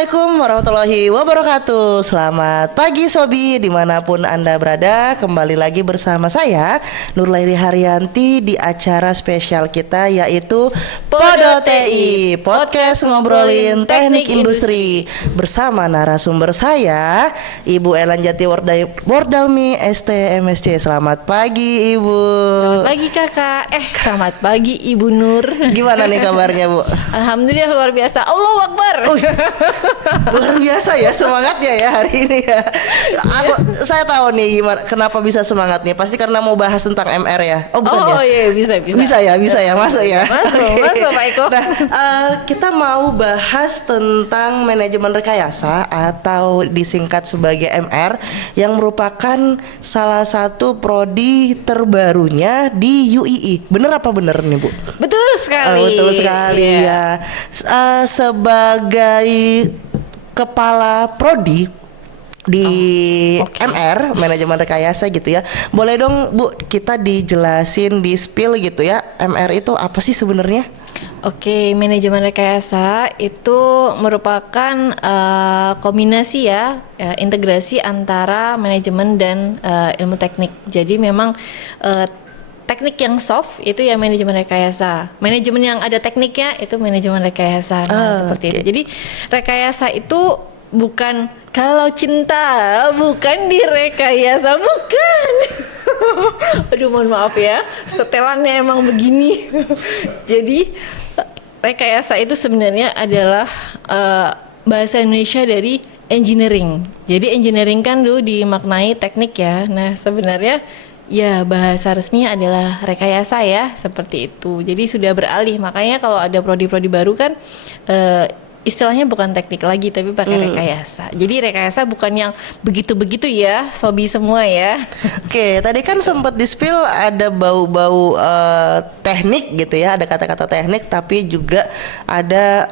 Assalamualaikum warahmatullahi wabarakatuh. Selamat pagi Sobi, dimanapun Anda berada. Kembali lagi bersama saya Nurlairi Haryanti di acara spesial kita, yaitu Podo TI, Podcast Ngobrolin Teknik Industri. Bersama narasumber saya Ibu Elanjati Wardalmi ST-MSc. Selamat pagi Ibu. Selamat pagi kakak. Selamat pagi Ibu Nur. Gimana nih kabarnya Bu? Alhamdulillah luar biasa. Allahu Akbar. Luar biasa ya semangatnya ya hari ini ya. Saya tahu nih gimana, kenapa bisa semangatnya. Pasti karena mau bahas tentang MR ya. Oh bukan ya? Oh iya bisa. Bisa ya, masuk ya. Masuk Pak Eko. Nah, kita mau bahas tentang manajemen rekayasa atau disingkat sebagai MR, yang merupakan salah satu prodi terbarunya di UII. Bener apa bener nih Bu? Betul sekali. Betul sekali ya. Sebagai kepala prodi di MR, manajemen rekayasa gitu ya. Boleh dong Bu, kita dijelasin di spill gitu ya, MR itu apa sih sebenarnya? Oke, manajemen rekayasa itu merupakan kombinasi integrasi antara manajemen dan ilmu teknik. Jadi memang teknik yang soft itu ya manajemen rekayasa. Manajemen yang ada tekniknya itu manajemen rekayasa. Seperti itu. Jadi rekayasa itu bukan kalau cinta bukan direkayasa, bukan. Aduh mohon maaf ya, setelannya emang begini. Jadi rekayasa itu sebenarnya adalah bahasa Indonesia dari engineering. Jadi engineering kan dulu dimaknai teknik ya. Nah sebenarnya ya bahasa resminya adalah rekayasa ya, seperti itu. Jadi sudah beralih, makanya kalau ada prodi-prodi baru kan istilahnya bukan teknik lagi tapi pakai rekayasa. Jadi rekayasa bukan yang begitu-begitu ya, Sobi semua ya. Oke, tadi kan sempat di-spill ada bau-bau teknik gitu ya, ada kata-kata teknik tapi juga ada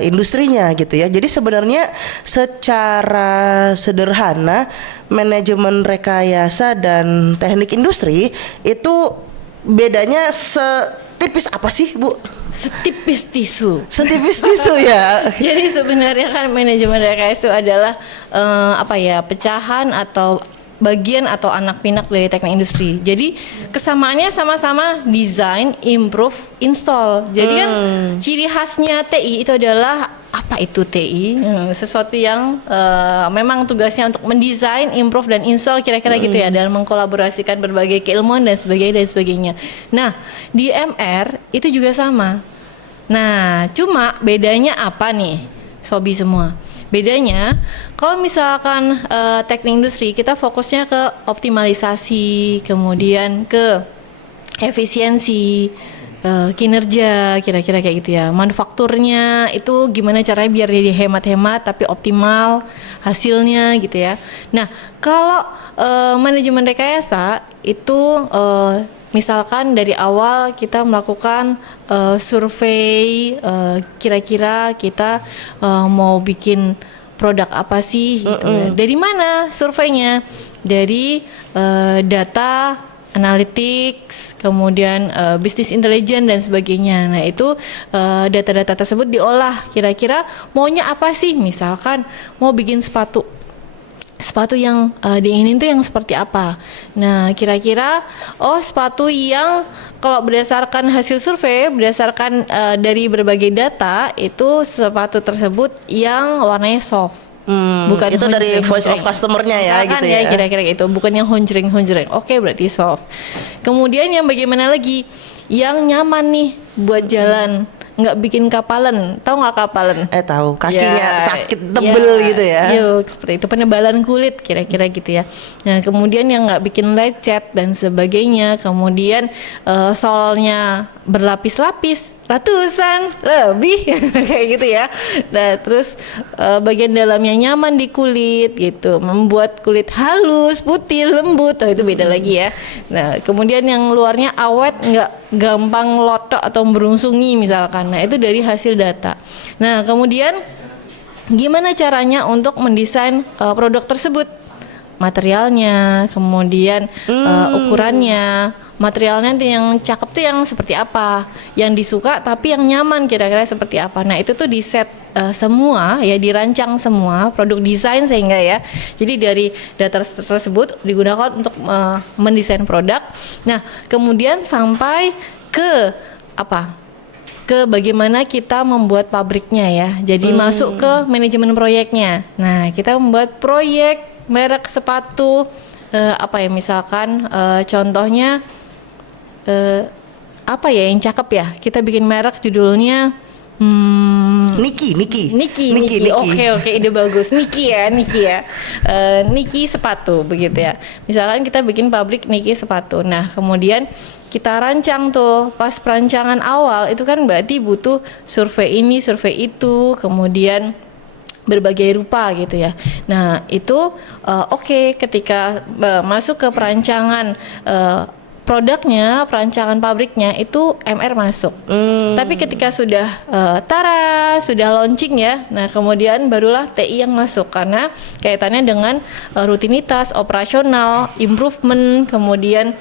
industrinya gitu ya. Jadi sebenarnya secara sederhana manajemen rekayasa dan teknik industri itu bedanya setipis apa sih Bu? Setipis tisu. Setipis tisu ya. Jadi sebenarnya kan manajemen rekayasa itu adalah pecahan atau bagian atau anak pinak dari teknik industri. Jadi kesamaannya sama-sama design, improve, install. Jadi kan ciri khasnya TI itu adalah apa itu TI? Sesuatu yang memang tugasnya untuk mendesain, improve dan install kira-kira gitu ya, dan mengkolaborasikan berbagai keilmuan dan sebagainya. Nah, di MR itu juga sama. Nah, cuma bedanya apa nih, Sobi semua? Bedanya kalau misalkan teknik industri kita fokusnya ke optimalisasi, kemudian ke efisiensi, kinerja, kira-kira kayak gitu ya. Manufakturnya itu gimana caranya biar jadi hemat-hemat tapi optimal hasilnya gitu ya. Nah kalau manajemen rekayasa itu misalkan dari awal kita melakukan survei, kira-kira kita mau bikin produk apa sih gitu ya. Dari mana surveinya? Dari data analytics, kemudian business intelligence dan sebagainya. Nah itu data-data tersebut diolah, kira-kira maunya apa sih? Misalkan mau bikin sepatu yang diinginin tuh yang seperti apa. Nah kira-kira sepatu yang kalau berdasarkan hasil survei, berdasarkan dari berbagai data, itu sepatu tersebut yang warnanya soft. Bukan itu dari voice of customer-nya ya gitu ya. Kira-kira gitu, bukan yang honjreng. Oke, berarti soft. Kemudian yang bagaimana lagi? Yang nyaman nih buat jalan, nggak bikin kapalan. Tahu nggak kapalan? Tahu, kakinya sakit tebel gitu ya. Yuk, seperti itu, penebalan kulit kira-kira gitu ya. Nah, kemudian yang nggak bikin lecet dan sebagainya. Kemudian solnya berlapis-lapis, ratusan lebih kayak gitu ya. Nah, terus bagian dalamnya nyaman di kulit gitu, membuat kulit halus, putih, lembut. Itu beda lagi ya. Nah, kemudian yang luarnya awet, nggak gampang lotok atau merungsungi misalkan. Nah, itu dari hasil data. Nah, kemudian gimana caranya untuk mendesain produk tersebut? materialnya, kemudian ukurannya, materialnya nanti yang cakep tuh yang seperti apa, yang disuka tapi yang nyaman kira-kira seperti apa. Nah itu tuh di set semua ya, dirancang semua produk desain sehingga ya. Jadi dari data tersebut digunakan untuk mendesain produk. Nah kemudian sampai ke apa? Ke bagaimana kita membuat pabriknya ya. Jadi masuk ke manajemen proyeknya. Nah, kita membuat proyek merek sepatu apa ya, misalkan contohnya apa ya yang cakep ya? Kita bikin merek judulnya Niki. Oke, ide bagus. Niki ya. Niki sepatu begitu ya. Misalkan kita bikin pabrik Niki sepatu. Nah, kemudian kita rancang tuh. Pas perancangan awal itu kan berarti butuh survei ini, survei itu, kemudian berbagai rupa gitu ya. Nah, itu oke, ketika masuk ke perancangan produknya, perancangan pabriknya itu MR masuk. Tapi ketika sudah sudah launching ya, nah kemudian barulah TI yang masuk karena kaitannya dengan rutinitas, operasional, improvement, kemudian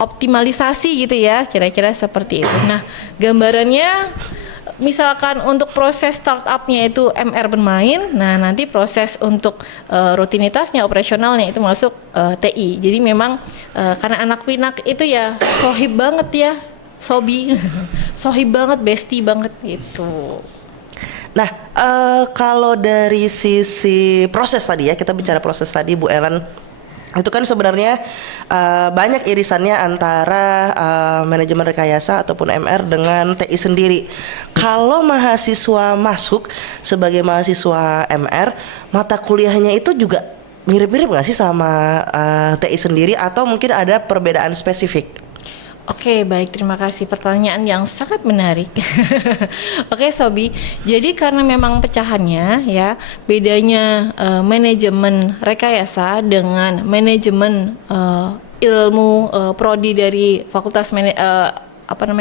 optimalisasi gitu ya, kira-kira seperti itu. Nah, gambarannya misalkan untuk proses startupnya itu MR bermain, nah nanti proses untuk rutinitasnya, operasionalnya itu masuk TI. Jadi memang karena anak pinak itu ya sohib banget ya, sohib banget, bestie banget gitu. Nah, kalau dari sisi proses tadi ya, kita bicara proses tadi Bu Ellen, itu kan sebenarnya banyak irisannya antara manajemen rekayasa ataupun MR dengan TI sendiri. Kalau mahasiswa masuk sebagai mahasiswa MR, mata kuliahnya itu juga mirip-mirip nggak sih sama TI sendiri atau mungkin ada perbedaan spesifik? Oke, baik, terima kasih, pertanyaan yang sangat menarik. Oke Sobi, jadi karena memang pecahannya ya, bedanya manajemen rekayasa dengan manajemen ilmu prodi dari fakultas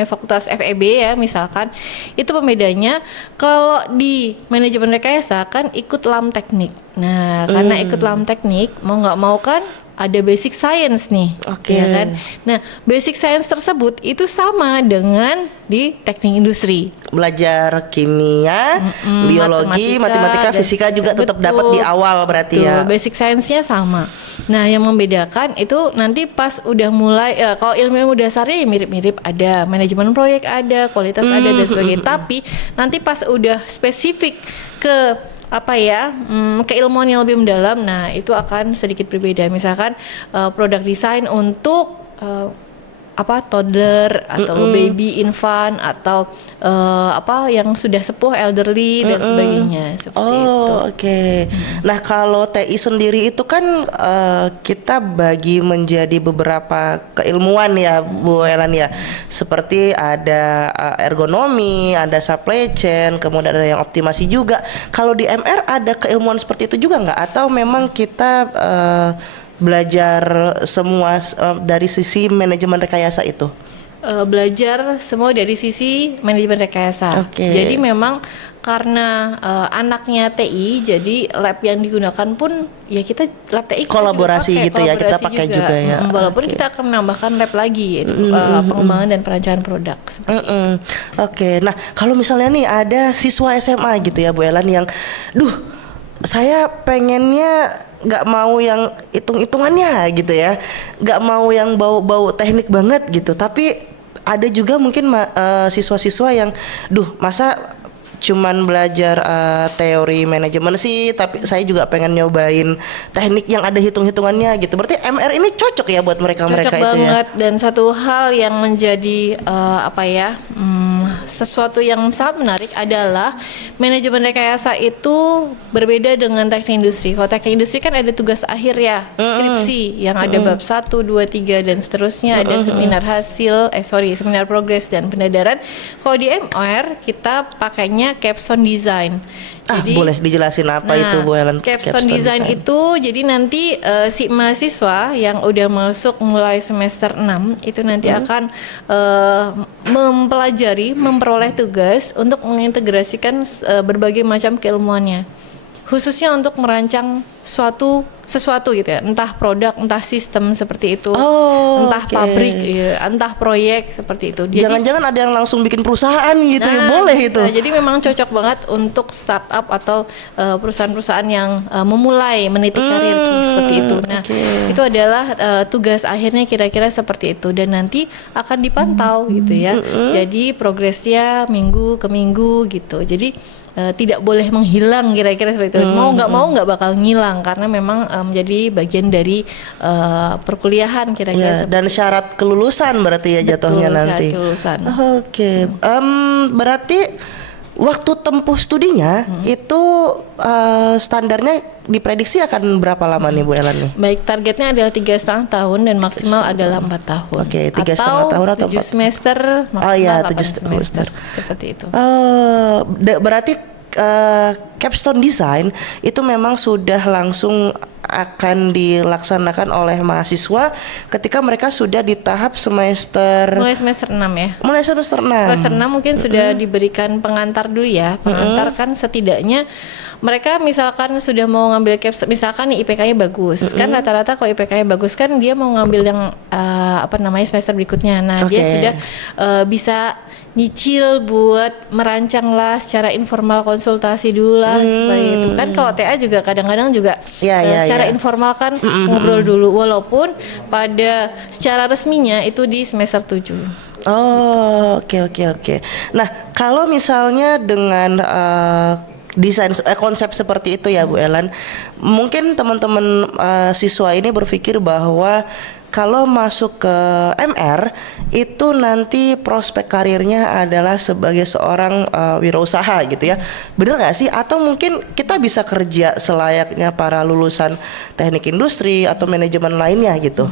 fakultas FEB ya misalkan, itu pembedanya kalau di manajemen rekayasa kan ikut lam teknik. Nah karena ikut lam teknik, mau nggak mau kan ada basic science nih, ya kan? Nah, basic science tersebut itu sama dengan di teknik industri. Belajar kimia, biologi, matematika, fisika juga tetap dapat di awal berarti ya. Basic science-nya sama. Nah, yang membedakan itu nanti pas udah mulai, kalau ilmu dasarnya ya mirip-mirip, ada manajemen proyek, ada kualitas, ada dan sebagainya. Tapi nanti pas udah spesifik ke keilmuan yang lebih mendalam, nah itu akan sedikit berbeda. Misalkan produk desain untuk toddler atau baby infant atau yang sudah sepuh elderly dan sebagainya seperti itu. Oke. Nah, kalau TI sendiri itu kan kita bagi menjadi beberapa keilmuan ya Bu Ellen ya. Seperti ada ergonomi, ada supply chain, kemudian ada yang optimasi juga. Kalau di MR ada keilmuan seperti itu juga nggak? Atau memang kita belajar semua dari sisi manajemen rekayasa itu? Belajar semua dari sisi manajemen rekayasa. Jadi memang karena anaknya TI, jadi lab yang digunakan pun ya kita lab TI kolaborasi gitu ya, kita pakai juga ya. Walaupun kita akan menambahkan lab lagi, yaitu pengembangan dan perancangan produk. Oke. Nah, kalau misalnya nih ada siswa SMA gitu ya Bu Ellen yang, saya pengennya nggak mau yang hitung-hitungannya gitu ya, nggak mau yang bau-bau teknik banget gitu, tapi ada juga mungkin siswa-siswa yang masa cuman belajar teori manajemen sih, tapi saya juga pengen nyobain teknik yang ada hitung-hitungannya gitu. Berarti MR ini cocok ya buat mereka-mereka itu ya? Cocok banget. Dan satu hal yang menjadi sesuatu yang sangat menarik adalah manajemen rekayasa itu berbeda dengan teknik industri. Kalau teknik industri kan ada tugas akhir ya, skripsi yang ada bab 1, 2, 3 dan seterusnya, ada seminar seminar progres dan pendasaran. Kalau di MR kita pakainya capstone design. Jadi, boleh dijelasin apa itu Bu Ellen? Capstone design itu jadi nanti si mahasiswa yang udah masuk mulai semester 6 itu nanti akan memperoleh tugas untuk mengintegrasikan berbagai macam keilmuannya. khususnya untuk merancang sesuatu gitu ya, entah produk, entah sistem seperti itu, entah oke. pabrik, ya, entah proyek seperti itu. Jadi Jangan-jangan ada yang langsung bikin perusahaan gitu ya, nah, boleh bisa. itu. Jadi memang cocok banget untuk startup atau perusahaan-perusahaan yang memulai meniti karir seperti itu. Nah, oke. itu adalah tugas akhirnya kira-kira seperti itu dan nanti akan dipantau gitu ya. Jadi progresnya minggu ke minggu gitu. Jadi tidak boleh menghilang kira-kira seperti itu. Mau nggak bakal ngilang karena memang menjadi bagian dari perkuliahan kira-kira. Ya, dan syarat kelulusan berarti ya jatuhnya Betul, nanti. syarat kelulusan. Oke, berarti waktu tempuh studinya itu standarnya diprediksi akan berapa lama nih Bu Ellen nih? Baik, targetnya adalah 3,5 tahun dan maksimal adalah 4 tahun. Oke, 3,5 tahun atau 7 semester, maksimal Oh iya, 8 7 semester. seperti itu. Berarti capstone design itu memang sudah langsung akan dilaksanakan oleh mahasiswa ketika mereka sudah di tahap semester Mulai semester 6 ya. mulai semester 6. Semester 6 mungkin sudah diberikan pengantar dulu ya. Pengantar kan setidaknya mereka misalkan sudah mau ngambil capstone, misalkan nih IPK-nya bagus. Kan rata-rata kalau IPK-nya bagus kan dia mau ngambil yang semester berikutnya. Nah, dia Oke. sudah bisa nyicil buat merancang lah secara informal, konsultasi dulu lah seperti itu. Kan kalau TA juga kadang-kadang juga Ya, secara ya. informal kan ngobrol dulu, walaupun pada secara resminya itu di semester 7. Oh, oke. Nah, kalau misalnya dengan desain konsep seperti itu ya Bu Ellen, mungkin teman-teman siswa ini berpikir bahwa kalau masuk ke MR itu nanti prospek karirnya adalah sebagai seorang wirausaha gitu ya. Bener nggak sih? Atau mungkin kita bisa kerja selayaknya para lulusan teknik industri atau manajemen lainnya gitu?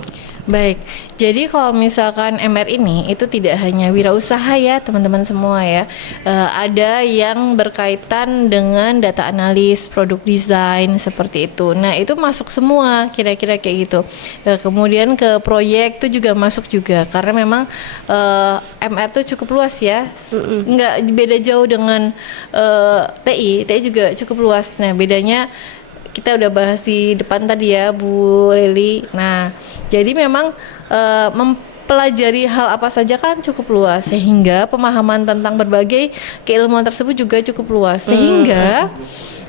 Baik, jadi kalau misalkan MR ini itu tidak hanya wirausaha ya teman-teman semua ya. Ada yang berkaitan dengan data analis, produk desain seperti itu. Nah itu masuk semua kira-kira kayak gitu. Kemudian ke proyek itu juga masuk juga karena memang MR itu cukup luas ya. Nggak beda jauh dengan TI juga cukup luas. Nah bedanya kita udah bahas di depan tadi ya Bu Leli. Nah, jadi memang mempelajari hal apa saja kan cukup luas sehingga pemahaman tentang berbagai keilmuan tersebut juga cukup luas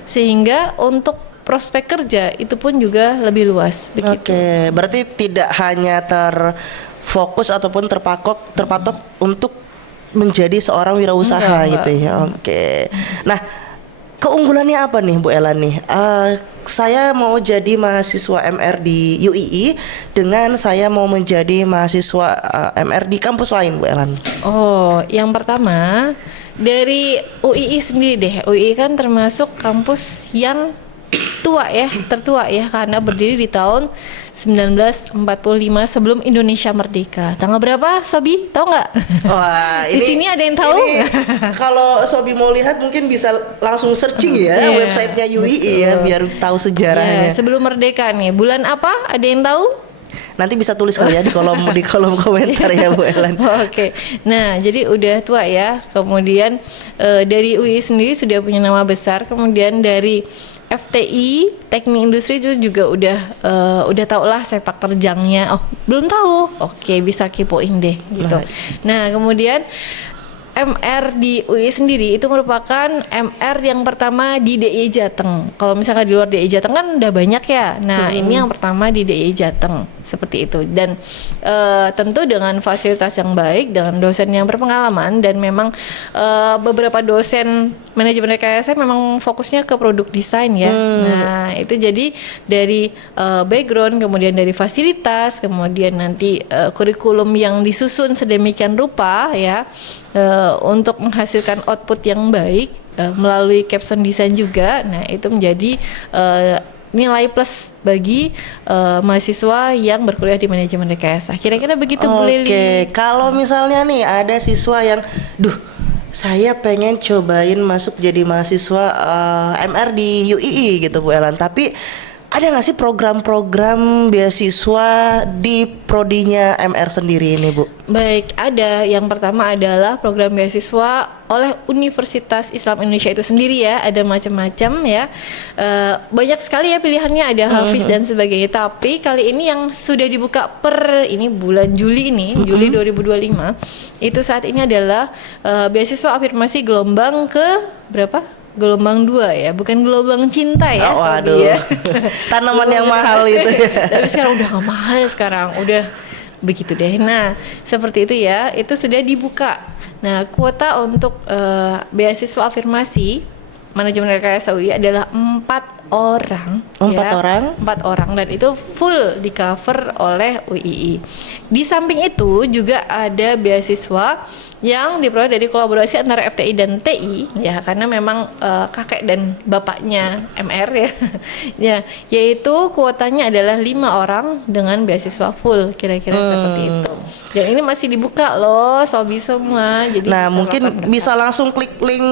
sehingga untuk prospek kerja itu pun juga lebih luas begitu. Oke, berarti tidak hanya terfokus ataupun terpatok untuk menjadi seorang wirausaha Enggak. gitu ya. Oke. Nah, keunggulannya apa nih Bu Ella nih? Saya mau jadi mahasiswa MR di UII dengan saya mau menjadi mahasiswa MR di kampus lain Bu Ella. Oh, yang pertama dari UII sendiri deh. UII kan termasuk kampus yang tertua ya karena berdiri di tahun 1945 sebelum Indonesia merdeka. Tanggal berapa, Sobi? Tahu nggak? Wah, Di sini ada yang tahu? ini kalau Sobi mau lihat mungkin bisa langsung searching ya Iya, websitenya UII ya biar tahu sejarahnya. Ya, sebelum merdeka nih. Bulan apa? Ada yang tahu? Nanti bisa tulis kali ya di kolom komentar ya Bu Ellen. Oke. Nah, jadi udah tua ya. Kemudian dari UI sendiri sudah punya nama besar. Kemudian dari FTI Teknik Industri itu juga udah tau lah sepak terjangnya. Oh, belum tahu? Oke, bisa kepoin deh gitu. Nah, kemudian MR di UI sendiri itu merupakan MR yang pertama di DIY Jateng. Kalau misalnya di luar DIY Jateng kan udah banyak ya. Nah, ini yang pertama di DIY Jateng seperti itu. Dan tentu dengan fasilitas yang baik, dengan dosen yang berpengalaman dan memang beberapa dosen manajemen rekayasa memang fokusnya ke produk desain ya. Nah, itu jadi dari background, kemudian dari fasilitas, kemudian nanti kurikulum yang disusun sedemikian rupa ya. Untuk menghasilkan output yang baik melalui capstone design juga. Nah, itu menjadi nilai plus bagi mahasiswa yang berkuliah di manajemen rekayasa. Kira-kira begitu Bu Lili. Oke, kalau misalnya nih ada siswa yang saya pengen cobain masuk jadi mahasiswa MR di UII gitu Bu Ellen, tapi ada nggak sih program-program beasiswa di prodinya MR sendiri ini, Bu? Baik, ada. Yang pertama adalah program beasiswa oleh Universitas Islam Indonesia itu sendiri ya. Ada macam-macam ya. Banyak sekali ya pilihannya, ada Hafiz dan sebagainya. Tapi kali ini yang sudah dibuka per ini bulan Juli ini, Juli 2025, itu saat ini adalah beasiswa afirmasi gelombang ke berapa? Gelombang 2 ya, bukan gelombang cinta ya, Oh, Sobi waduh. ya. Tanaman yang mahal itu ya. Tapi sekarang udah gak mahal, sekarang udah begitu deh. Nah, seperti itu ya, itu sudah dibuka. Nah, kuota untuk beasiswa afirmasi manajemen rekayasa UI adalah 4 orang. 4 orang? 4 orang, dan itu full di cover oleh UII. Di samping itu juga ada beasiswa yang diperoleh dari kolaborasi antara FTI dan TI ya, karena memang kakek dan bapaknya MR ya. Ya, yaitu kuotanya adalah 5 orang dengan beasiswa full, kira-kira seperti itu. Dan ini masih dibuka loh, sobi semua. Jadi Nah, bisa mungkin melakukan bisa langsung klik link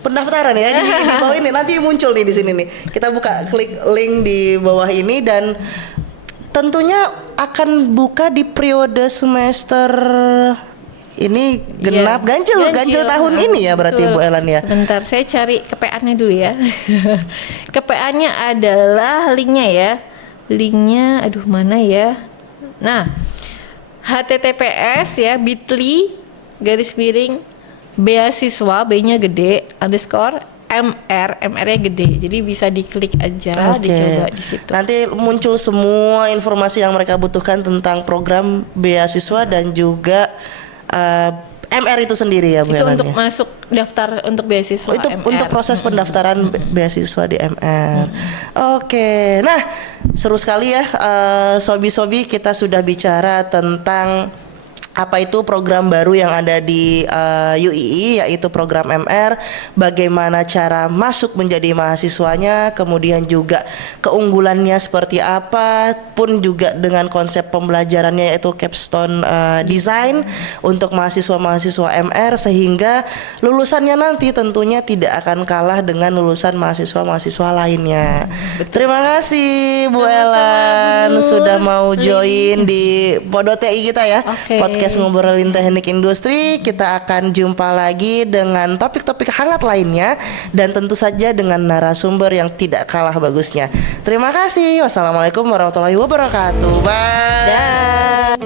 pendaftaran ya di bawah ini, nanti muncul nih di sini nih. Kita buka klik link di bawah ini, dan tentunya akan buka di periode semester ini genap ganjil tahun ini ya, berarti betul. Bu Ellen ya. Sebentar, saya cari KPA-nya dulu ya. KPA-nya adalah linknya ya. Linknya, aduh mana ya? Nah, HTTPS ya, bit.ly beasiswa B-nya gede underscore MR-nya gede. Jadi bisa diklik aja, dicoba di situ. Nanti muncul semua informasi yang mereka butuhkan tentang program beasiswa dan juga MR itu sendiri ya, Bu Itu Ellen, untuk ya? masuk daftar untuk beasiswa Itu MR. untuk proses pendaftaran beasiswa di MR. Oke, nah seru sekali ya, sobi-sobi, kita sudah bicara tentang apa itu program baru yang ada di UII, yaitu program MR, bagaimana cara masuk menjadi mahasiswanya, kemudian juga keunggulannya seperti apa, pun juga dengan konsep pembelajarannya yaitu capstone design untuk mahasiswa-mahasiswa MR, sehingga lulusannya nanti tentunya tidak akan kalah dengan lulusan mahasiswa-mahasiswa lainnya. Terima kasih Bu Ellen Bu Nur. sudah mau join di Podoti kita ya. Oke. Podcast Ngobrolin Teknik Industri. Kita akan jumpa lagi dengan topik-topik hangat lainnya, dan tentu saja dengan narasumber yang tidak kalah bagusnya. Terima kasih. Wassalamualaikum warahmatullahi wabarakatuh. Bye. Dah.